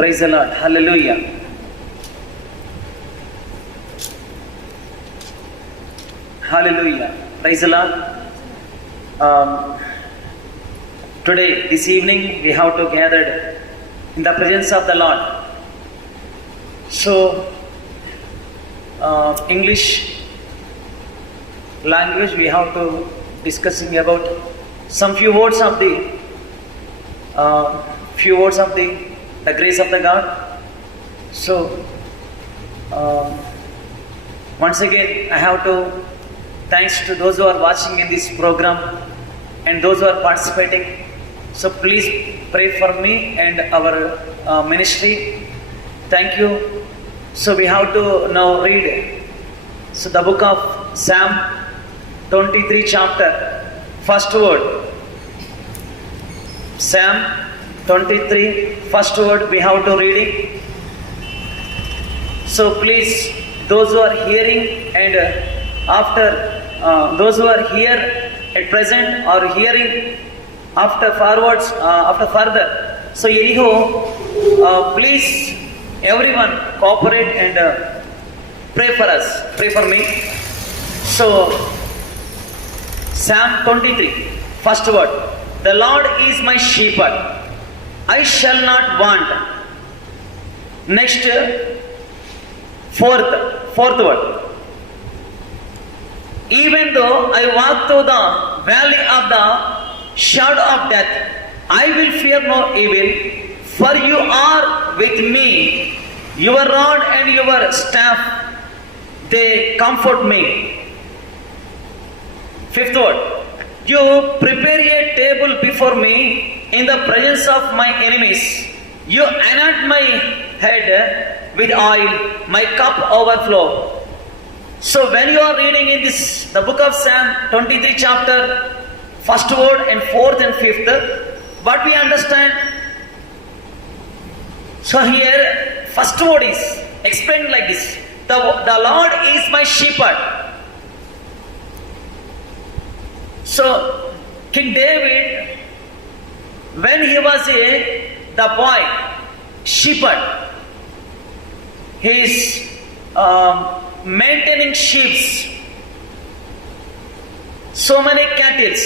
Praise the Lord. Hallelujah. Hallelujah. Praise the Lord. Today, this evening, we have to gather in the presence of the Lord. So, English language, we have to discussing about some few words of the grace of the God. So, once again, I have to thanks to those who are watching in this program and those who are participating. So please pray for me and our ministry. Thank you. So we have to now read. So the book of Psalm 23 chapter, first word. Psalm 23, first word we have to read it. So please, those who are hearing and after those who are here at present or hearing after forwards, after further. So anyhow, please everyone cooperate and pray for us. Pray for me. So Psalm 23, first word. The Lord is my shepherd, I shall not want. Next, fourth word. Even though I walk through the valley of the shadow of death, I will fear no evil, for you are with me. Your rod and your staff, they comfort me. Fifth word. You prepare a table before me in the presence of my enemies. You anoint my head with oil, my cup overflow. So when you are reading in this, the book of Psalm 23 chapter, first word and fourth and fifth, what we understand? So here, first word is explained like this. The Lord is my shepherd. So King David, when he was the boy, shepherd, he is maintaining sheep, so many cattle.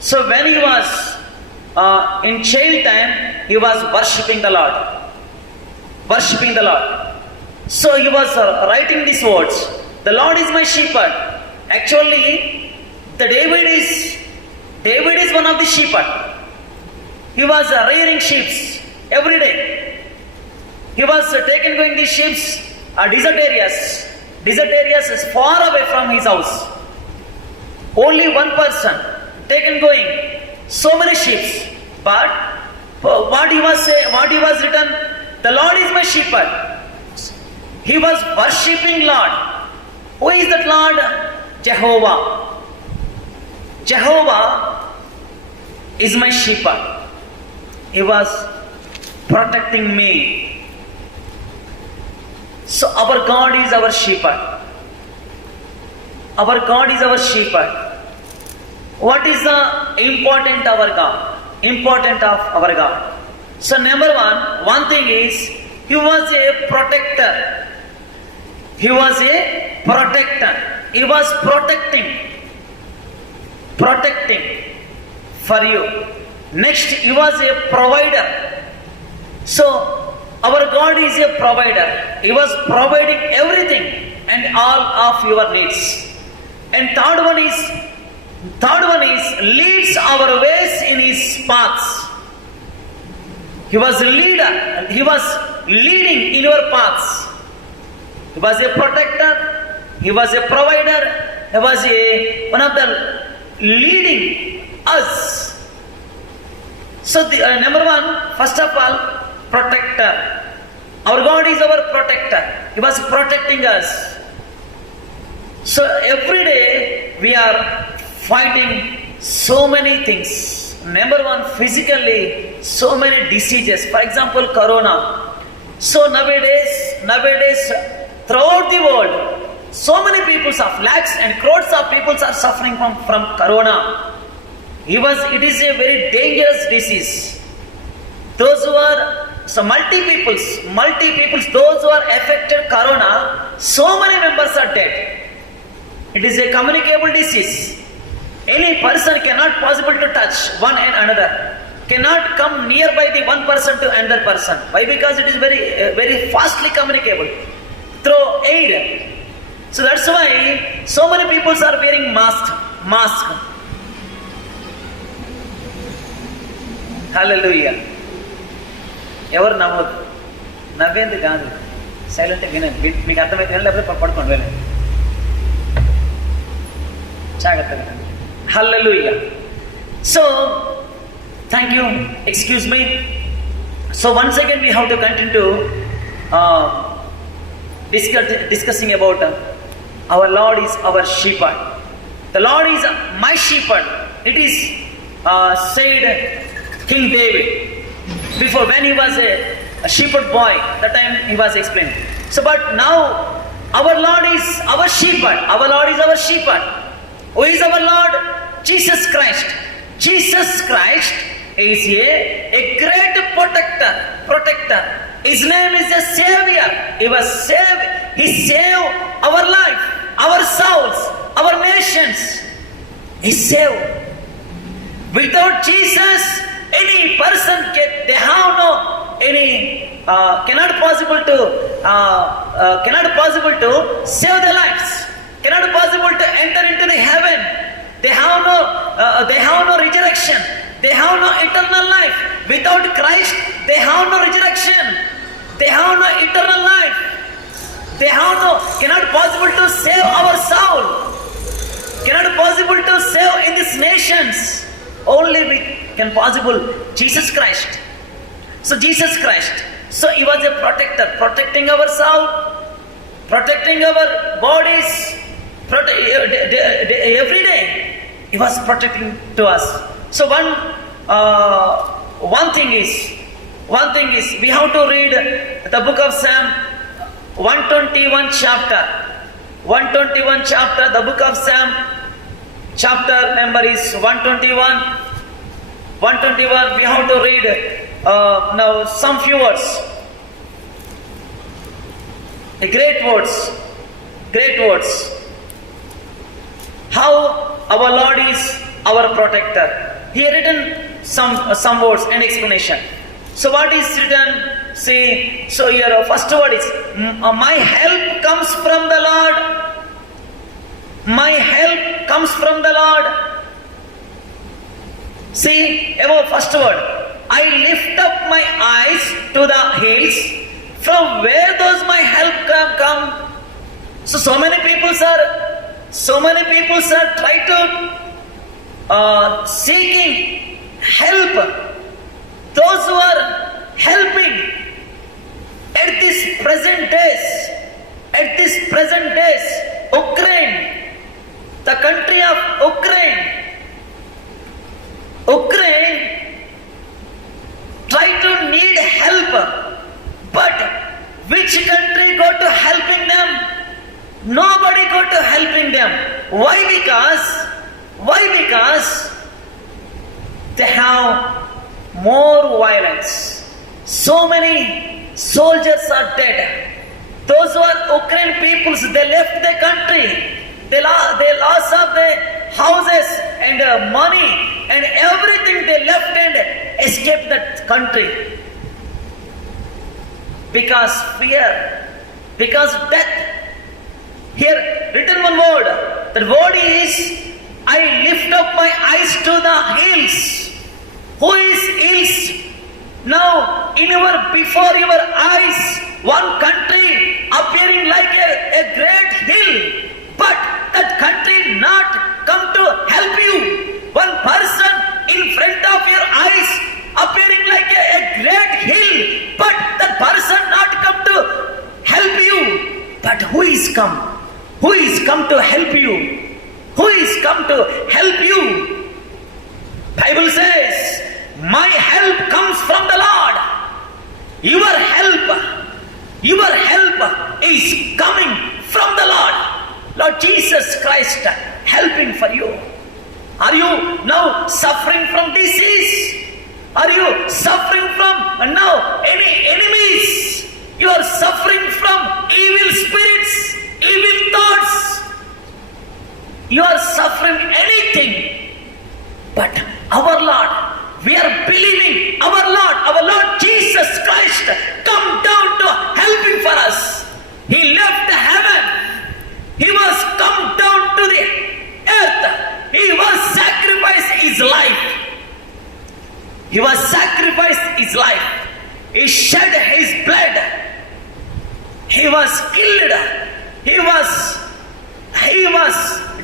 So when he was in child time, he was worshipping the Lord. Worshipping the Lord. So he was writing these words. The Lord is my shepherd. Actually, David is one of the shepherd. He was rearing sheep every day. He was taken going these sheep desert areas. Desert areas is far away from his house. Only one person taken going. So many sheep. But what he was written, the Lord is my shepherd. He was worshipping Lord. Who is that Lord? Jehovah. Jehovah is my shepherd. He was protecting me. So our God is our shepherd. Our God is our shepherd. What is the important of our God? Important of our God. So number one thing is, he was a protector. He was a protector. He was protecting for you. Next, he was a provider. So our God is a provider. He was providing everything and all of your needs. And third one is leads our ways in his paths. He was a leader. He was leading in your paths. He was a protector. He was a provider. He was one of the leading us. So the number one, first of all, protector. Our God is our protector. He was protecting us. So every day we are fighting so many things. Number one, physically, so many diseases. For example, corona. So nowadays, throughout the world, so many people, lakhs and crores of people are suffering from corona. It is a very dangerous disease. Those who are so multi peoples, those who are affected corona, so many members are dead. It is a communicable disease. Any person cannot possible to touch one and another. Cannot come nearby the one person to another person. Why? Because it is very fastly communicable through air. So that's why so many people are wearing mask. Hallelujah. ఎవరు నవ్వదు, నవ్వేంది కాదు, silent వినండి. మీకు అర్థమైతే లేకపోతే పడుకోండి, వెళ్ళండి, జాగ్రత్తగా. Hallelujah. So thank you, excuse me. So once again we have to continue discussing about our Lord is our shepherd. The Lord is my shepherd. It is said King David before, when he was a shepherd boy, that time he was explained. So but now our Lord is our shepherd. Our Lord is our shepherd. Who is our Lord? Jesus Christ. Jesus Christ is a great protector. His name is a savior. He saved our life, our souls, our nations. He saved. Without Jesus, any person cannot possible to save their lives, cannot possible to enter into the heaven. They have no resurrection. They have no eternal life. Without Christ, they have no resurrection. They have no eternal life. They cannot possible to save our soul. Cannot possible to save in these nations. Only we can possible Jesus Christ. So Jesus Christ. So he was a protector, protecting our soul, protecting our bodies. Every day he was protecting to us. So one thing is we have to read the book of Psalm 121 chapter. 121 chapter, the book of Psalm, chapter number is 121. 121, we have to read now some few words. Great words. How our Lord is our protector. Here written some words and explanation. So what is written? See, so here first word is my help comes from the Lord. My help comes from the Lord. See, above first word, I lift up my eyes to the hills. From where does my help come? So many people are trying to seeking help. Those who are helping at this present days, Ukraine, the country of Ukraine try to need help, but which country go to helping them? Nobody go to helping them. Why? Because they have more violence. So many soldiers are dead. Those who are Ukrainian peoples, they left their country. They lost of their houses and money and everything. They left and escaped that country because fear, because death. Here written one word. That word is I lift up my eyes to the hills. Who is hills? Now before your eyes, one country appearing like a great hill, but that country not come to help you. One person in front of your eyes appearing like a great hill, but that person not come to help you. But who is come? Who is come to help you? Who is come to help you? Bible says, my help comes from the Lord. Your help is coming from the Lord. Lord Jesus Christ helping for you. Are you now suffering from disease? Are you suffering from now any enemies. You are suffering from evil spirits, evil thoughts. You are suffering anything. But our Lord, we are believing our Lord Jesus Christ come down to helping for us. He left heaven. He was come down to the earth. He was sacrificed his life. He was sacrificed his life. He shed his blood. He was killed. He was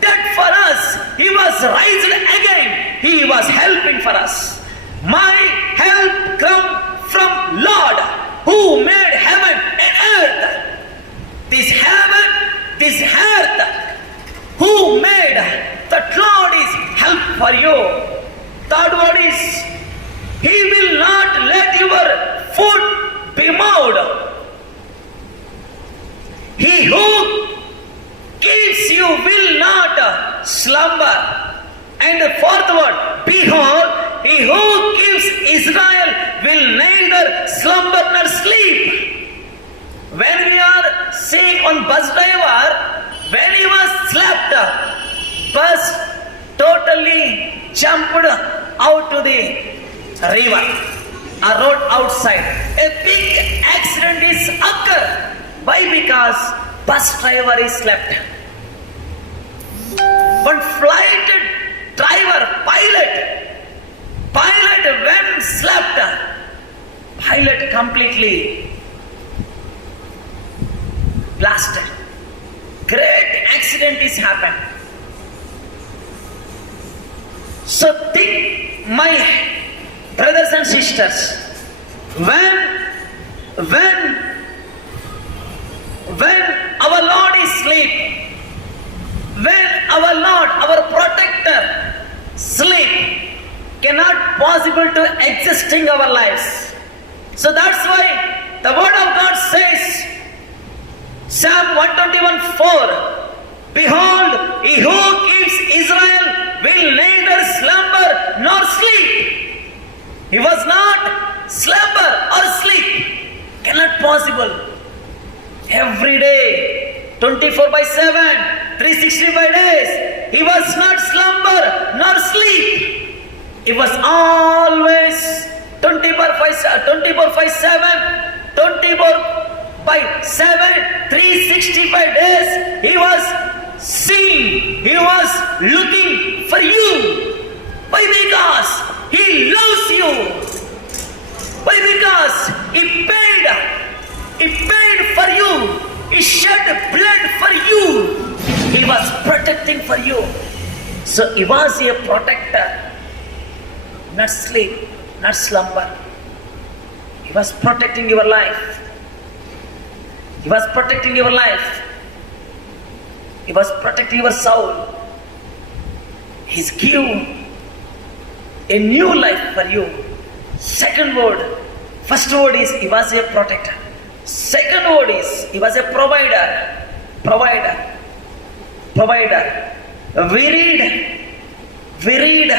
dead for us. He was raised again. He was helping for us. My help come from Lord who made heaven and earth. This heaven, this earth, who made that Lord is help for you. Third word is, He will not let your foot be moved. He who keeps you will not slumber. And the fourth word, behold, he who keeps Israel will neither slumber nor sleep. When we are seeing on bus driver, when he was slept, bus totally jumped out to the river, a road outside. A big accident is occurred. Why? Because bus driver is slept. But flight driver, pilot when slept, pilot completely blasted. Great accident is happened. So think, my brothers and sisters, when our Lord is asleep, when our Lord, our protector, sleep, cannot possible to exist in our lives. So that's why the word of God says, Psalm 121:4, behold, he who keeps Israel will neither slumber nor sleep. He was not slumber or sleep. Cannot possible. Every day, 24/7, 365 days, he was not slumber nor sleep. He was always 24/7, 365 days, he was seeing, he was looking for you. Why? Because he loves you. Why? Because he paid for you. He shed blood for you. He was protecting for you. So he was a protector. Not sleep, not slumber. He was protecting your life. He was protecting your life. He was protecting your soul. He's give a new life for you. Second word, first word is he was a protector. Second word is he was a provider. We read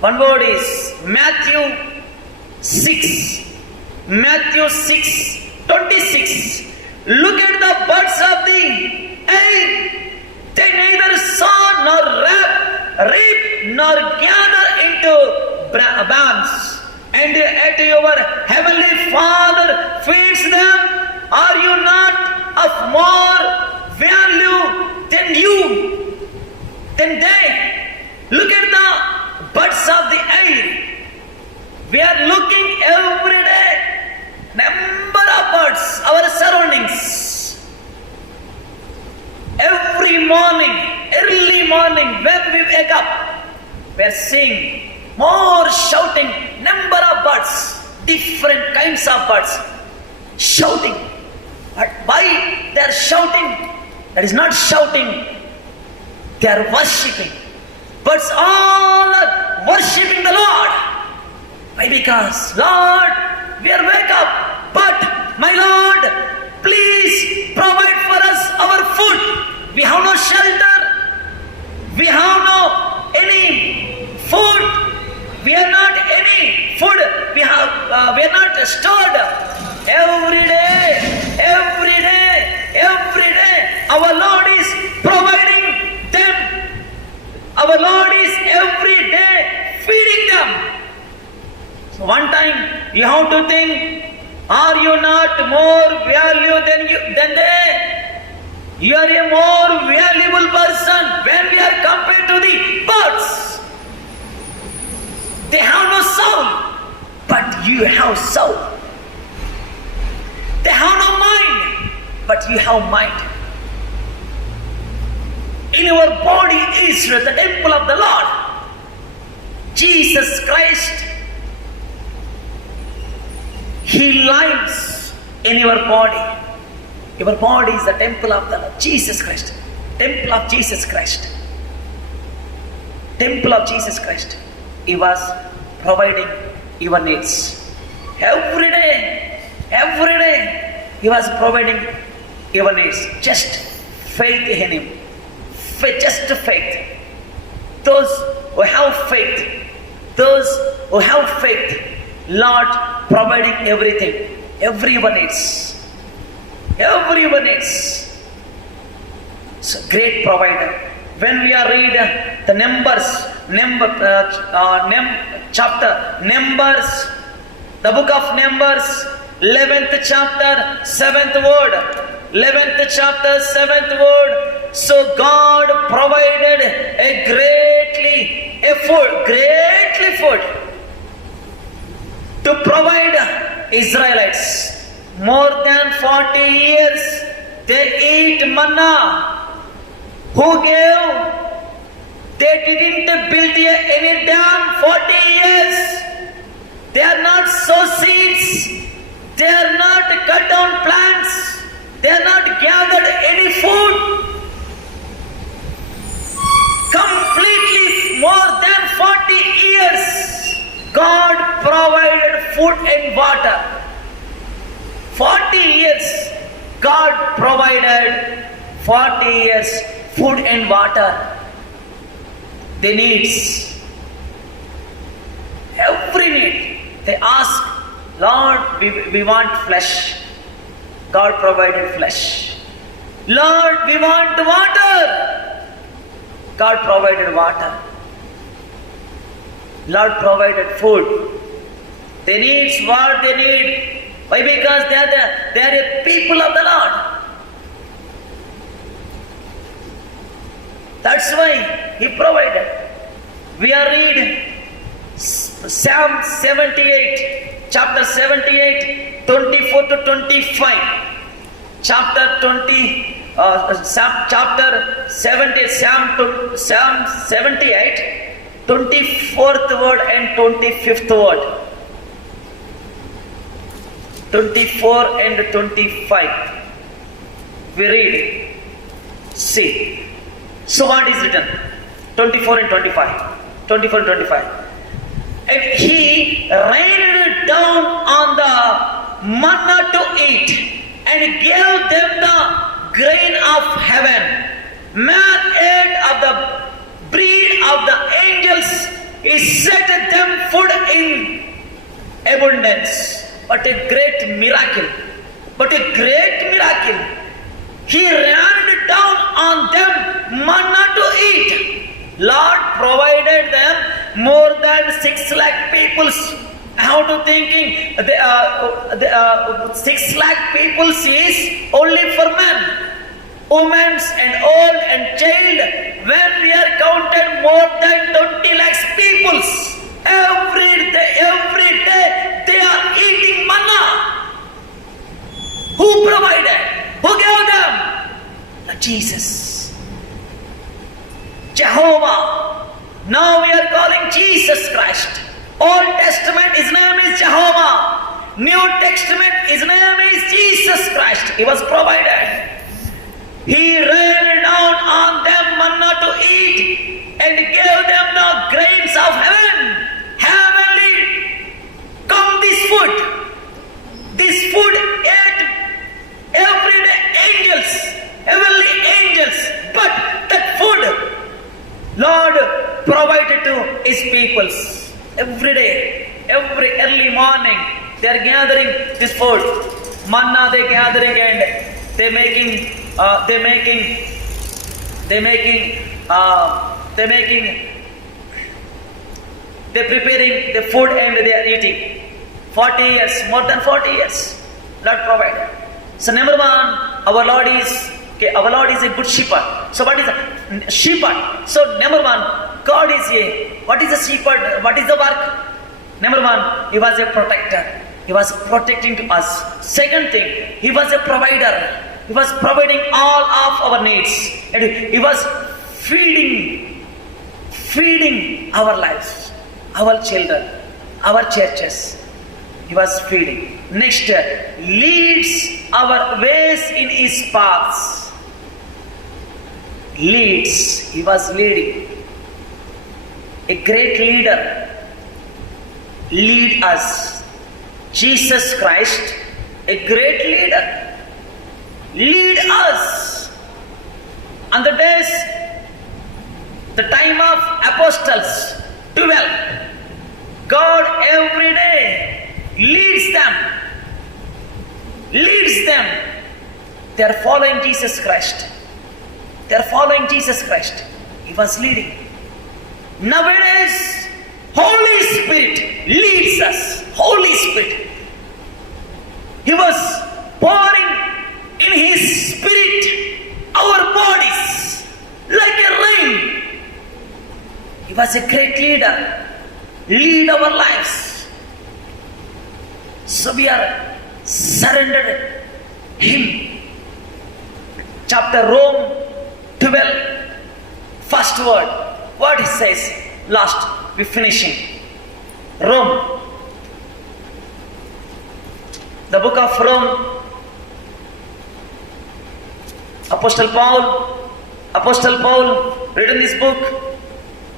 one word is Matthew 6:26. Look at the birds of the air. They neither sow nor reap nor gather into barns, and yet your heavenly Father feeds them. Are you not of more value than they? Look at the birds of the air. We are looking every day. Number of birds, our surroundings. Every morning, early morning, when we wake up, we are seeing more shouting, number of birds, different kinds of birds shouting. But why they are shouting? That is not shouting, they are worshipping. Birds all are worshipping the Lord. Why? Because, Lord, we are wake up, but my Lord, please provide for us our food. We have no shelter. We have no any food. We have not any food we are not stored. Every day, our Lord is providing them. Our Lord is every day feeding them. So one time you have to think, are you not more value than they? You are a more valuable person when we are compared to the birds. They have no soul, but you have soul. They have no mind, but you have mind. In your body is the temple of the Lord. Jesus Christ, He lives in your body. Your body is the temple of the Lord. Jesus Christ. Temple of Jesus Christ. Temple of Jesus Christ. He was providing your needs. Every day, He was providing your needs. Just faith in Him. Just faith. Those who have faith, Lord providing everything. Everyone needs. So great provider. When we are read the Numbers, the book of Numbers, 11th chapter, 7th word. 11th chapter, 7th word. So God provided a greatly food to provide Israelites. More than 40 years they eat manna. Who gave? They didn't build any dam 40 years. They are not sow seeds. They are not cut down plants. They are not gathered any food. Completely more than 40 years God provided food and water. 40 years God provided 40 years food and water. They needs. Every need. They ask, Lord, we want flesh. God provided flesh. Lord, we want water. God provided water. Lord provided food. They need what they need. Why? Because they are a people of the Lord. That's why He provided. We are reading Psalm 78, chapter 78, 24 to 25. Chapter 78, Psalm 78, 24th word and 25th word. 24 and 25. We read. See. So what is written? 24 and 25. 24 and 25. And He rained down on the manna to eat and gave them the grain of heaven. Man ate of the bread of the angels. He set them food in abundance. But a great miracle. He rained down on them manna to eat. Lord provided them more than 6 lakh people. How to thinking 6 lakh people is only for men, women and old and child. When we are counted more than 20 lakhs people, every day they are eating manna. Who provided? Who gave them? Jesus. Jehovah. Now we are calling Jesus Christ. Old Testament, His name is Jehovah. New Testament, His name is Jesus Christ. He was provided. He rained down on them manna to eat and gave them the grains of heaven. Heavenly, come this food. This food ate every day angels, heavenly angels. But that food Lord provided to His peoples every day. every early morning, they are gathering this food. Manna they gathering and they preparing the food and they are eating. 40 years, more than 40 years, Lord provided. So number one, our Lord is a good shepherd. So what is a shepherd? So number one, God is what is a shepherd? What is the work? Number one, He was a protector. He was protecting to us. Second thing, He was a provider. He was providing all of our needs. And He was feeding our lives, our children, our churches. He was feeding. Next, leads our ways in His paths. Leads. He was leading. A great leader lead us. Jesus Christ, a great leader, lead us. On the days, the time of apostles, 12, God every day leads them. They are following Jesus Christ. He was leading. Nowadays, Holy Spirit leads us. Holy Spirit. He was pouring in His Spirit our bodies like a rain. He was a great leader. Lead our lives. So we are surrendered Him. Chapter Rome 12, first word. What it says. Last, we finishing. Rome. The book of Rome. Apostle Paul written this book.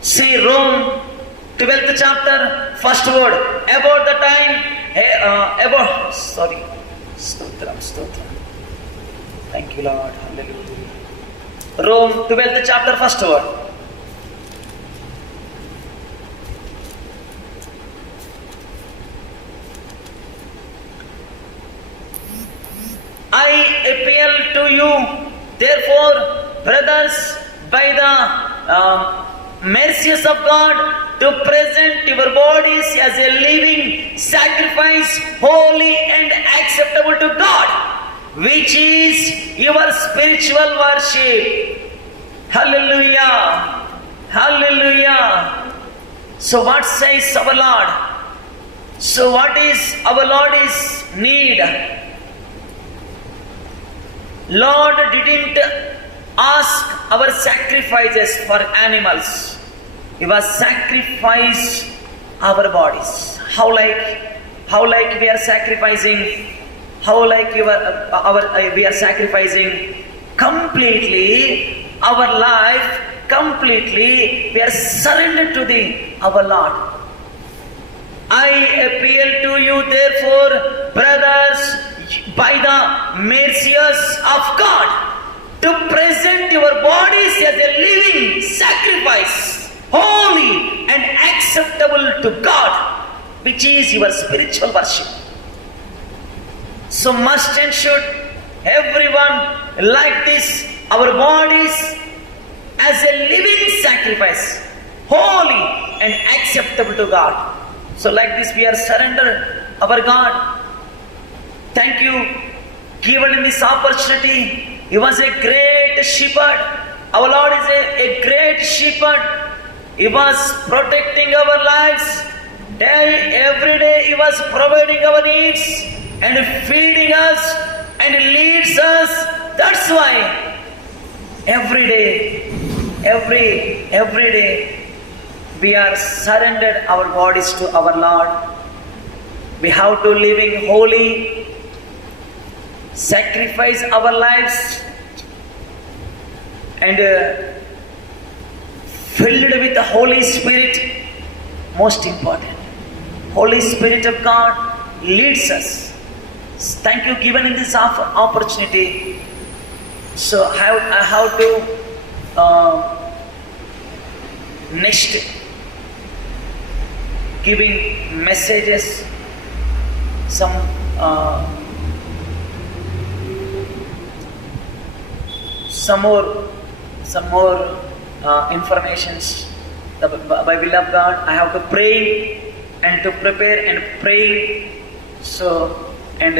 See Rome, 12th chapter, first word. About the time, Stotram. Thank you, Lord. Hallelujah. Rome, 12th chapter, first word. I appeal to you, therefore, brothers, by the mercies of God, to present your bodies as a living sacrifice, holy and acceptable to God, which is your spiritual worship. Hallelujah. Hallelujah. So what says our Lord? So what is our Lord's need? Lord didn't ask our sacrifices for animals. He was sacrificed our bodies. How like we are sacrificing? We are sacrificing completely our life. Completely we are surrendered to our Lord. I appeal to you, therefore, brothers, by the mercies of God, to present your bodies as a living sacrifice, holy and acceptable to God, which is your spiritual worship. So must and should everyone like this, our bodies as a living sacrifice, holy and acceptable to God. So like this we are surrendered our God. Thank you, given in this opportunity. He was a great shepherd. Our Lord is a great shepherd. He was protecting our lives. Every day He was providing our needs and feeding us and leads us. That's why every day we are surrendered our bodies to our Lord. We have to living holy, sacrifice our lives, and filled with the Holy Spirit. Most important, Holy Spirit of God leads us. Thank you, given in this opportunity. So I have to giving messages, some more informations. By will of God, I have to pray and to prepare and pray. So and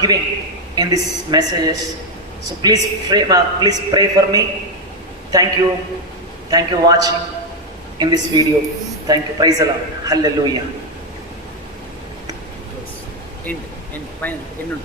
giving in these messages. So please pray for me. Thank you watching in this video. Thank you. Praise the Lord. Hallelujah. End. Fine. End.